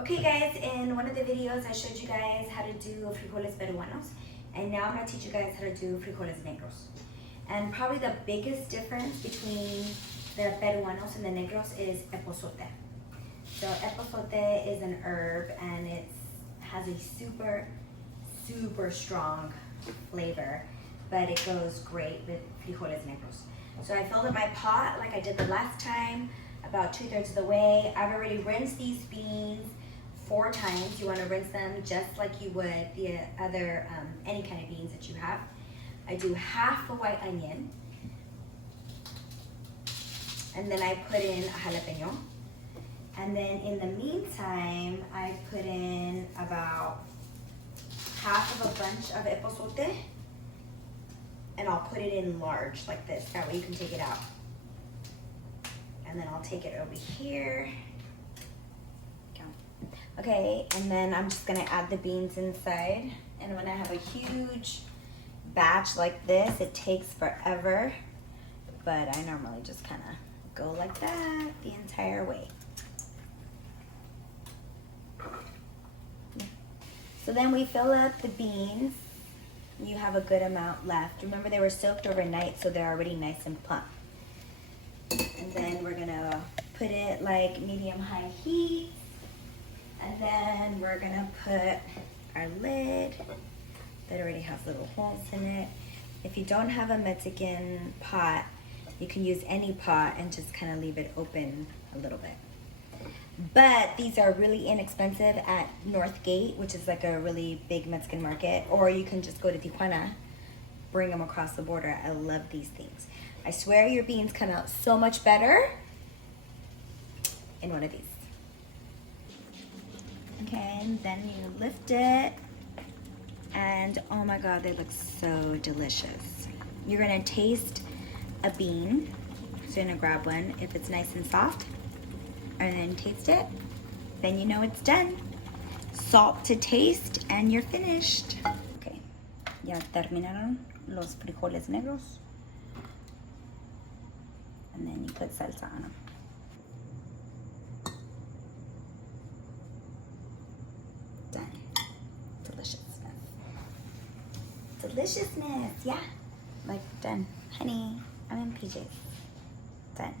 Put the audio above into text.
Okay guys, in one of the videos I showed you guys how to do frijoles peruanos, and now I'm going to teach you guys how to do frijoles negros. And probably the biggest difference between the peruanos and the negros is epazote. So epazote is an herb and it has a super strong flavor, but it goes great with frijoles negros. So I filled up my pot like I did the last time, about 2/3 of the way. I've already rinsed these beans 4 times. You want to rinse them just like you would the other, any kind of beans that you have. I do half a white onion, and then I put in a jalapeño. And then in the meantime, I put in about half of a bunch of epazote, and I'll put it in large like this. That way you can take it out. And then I'll take it over here. Okay, and then I'm just gonna add the beans inside. And when I have a huge batch like this, it takes forever, but I normally just kind of go like that the entire way. So then we fill up the beans. You have a good amount left. Remember, they were soaked overnight, so they're already nice and plump. And then we're gonna put it like medium-high heat. And then we're gonna put our lid that already has little holes in it. If you don't have a Mexican pot, you can use any pot and just kind of leave it open a little bit. But these are really inexpensive at Northgate, which is like a really big Mexican market, or you can just go to Tijuana, bring them across the border. I love these things. I swear your beans come out so much better in one of these. Okay, and then you lift it, and oh my God, they look so delicious. You're gonna taste a bean, so you're gonna grab one if it's nice and soft, and then taste it, then you know it's done. Salt to taste, and you're finished. Okay, ya terminaron los frijoles negros, and then you put salsa on them. Done. Deliciousness. Deliciousness, yeah. Like, done. Honey, I'm in PJs. Done.